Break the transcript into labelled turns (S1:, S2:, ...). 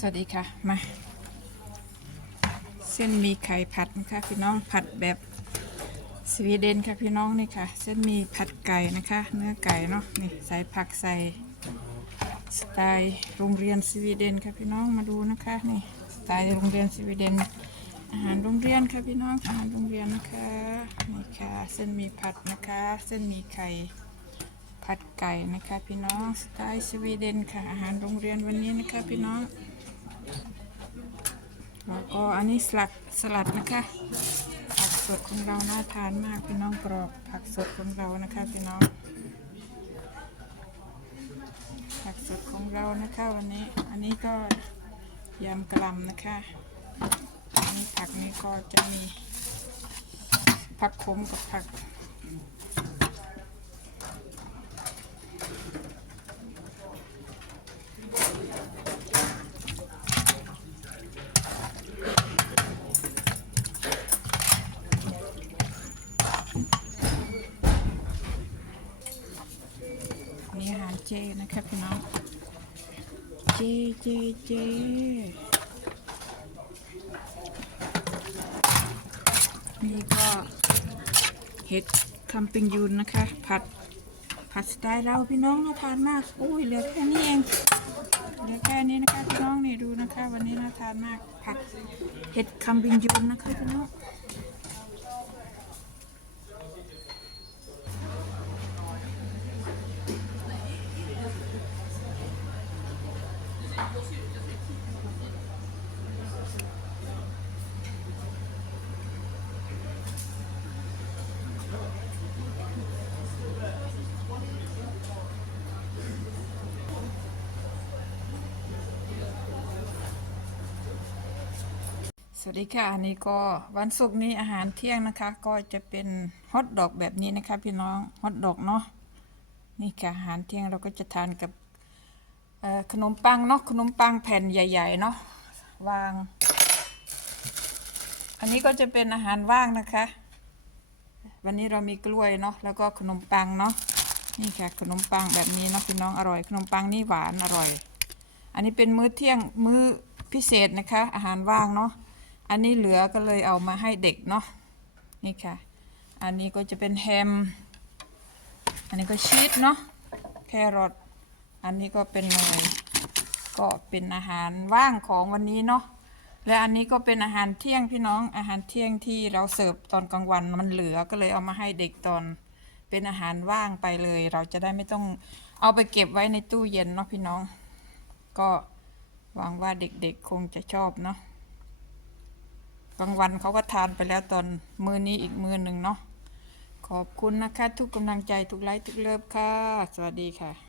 S1: สวัสดีค่ะ มา เส้นมีไข่ผัดนะคะพี่น้องผัดแบบสวีเดนค่ะพี่น้องนี่ค่ะ เส้นมีผัดไก่นะคะ เนื้อไก่เนาะนี่ใส่ผักใส่สไตล์โรงเรียนสวีเดนค่ะพี่น้องมาดูนะคะนี่สไตล์โรงเรียนสวีเดน อาหารโรงเรียนค่ะพี่น้องอาหารโรงเรียนนะคะนี่ค่ะเส้นมีผัดนะคะ เส้นมีไข่ผัดไก่นะคะ พี่น้องสไตล์สวีเดนค่ะอาหารโรงเรียนวันนี้นะคะพี่น้อง แล้วก็อันนี้สลัดสลัดนะคะ ผักสดของเราน่าทานมากพี่น้องกรอบผักสดของเรานะคะพี่น้อง ผักสดของเรานะคะวันนี้อันนี้ก็ยำกะล่ำนะคะอันนี้ผักนี้ก็จะมีผักขมกับผัก นี่อาหาร เจนะครับพี่น้อง เจเจเจนี่ก็เห็ดคำปิงยูนนะคะ ผัดผัดสไตล์เราพี่น้องน่าทานมากอุ้ยเหลือแค่นี้เองเหลือแค่นี้นะคะพี่น้องนี่ดูนะคะ วันนี้น่าทานมากผัดเห็ดคำปิงยูนนะคะพี่น้อง สวัสดีค่ะ อันนี้ก็วันศุกร์นี้อาหารเที่ยงนะคะ ก็จะเป็นฮอทดอกแบบนี้นะคะ พี่น้องฮอทดอกเนาะนี่ค่ะอาหารเที่ยงเราก็จะทานกับ ขนมปังเนาะขนมปังแผ่นใหญ่ ๆ เนาะวาง อันนี้ก็จะเป็นอาหารว่างนะคะ วันนี้เรามีกล้วยเนาะแล้วก็ขนมปังเนาะนี่ค่ะขนมปังแบบนี้เนาะพี่น้องอร่อย ขนมปังนี่หวานอร่อย อันนี้เป็นมื้อเที่ยงมื้อพิเศษนะคะ อาหารว่างเนาะอันนี้เหลือก็เลยเอามาให้เด็กเนาะนี่ค่ะ อันนี้ก็จะเป็นแฮม อันนี้ก็ชีสเนาะแครอท อันนี้ก็เป็นเนยก็เป็นอาหารว่างของวันนี้เนาะและอันนี้ก็เป็นอาหารเที่ยงพี่น้องอาหารเที่ยงที่เราเสิร์ฟตอนกลางวันมันเหลือก็เลยเอามาให้เด็กตอนเป็นอาหารว่างไปเลย เราจะได้ไม่ต้องเอาไปเก็บไว้ในตู้เย็นเนาะพี่น้อง ก็หวังว่าเด็กๆคงจะชอบเนาะกลางวันเขาก็ทานไปแล้วตอนมือนี้อีกมือหนึ่งเนาะขอบคุณนะคะ ทุกกำลังใจทุกไลค์ทุกเลิฟค่ะ สวัสดีค่ะ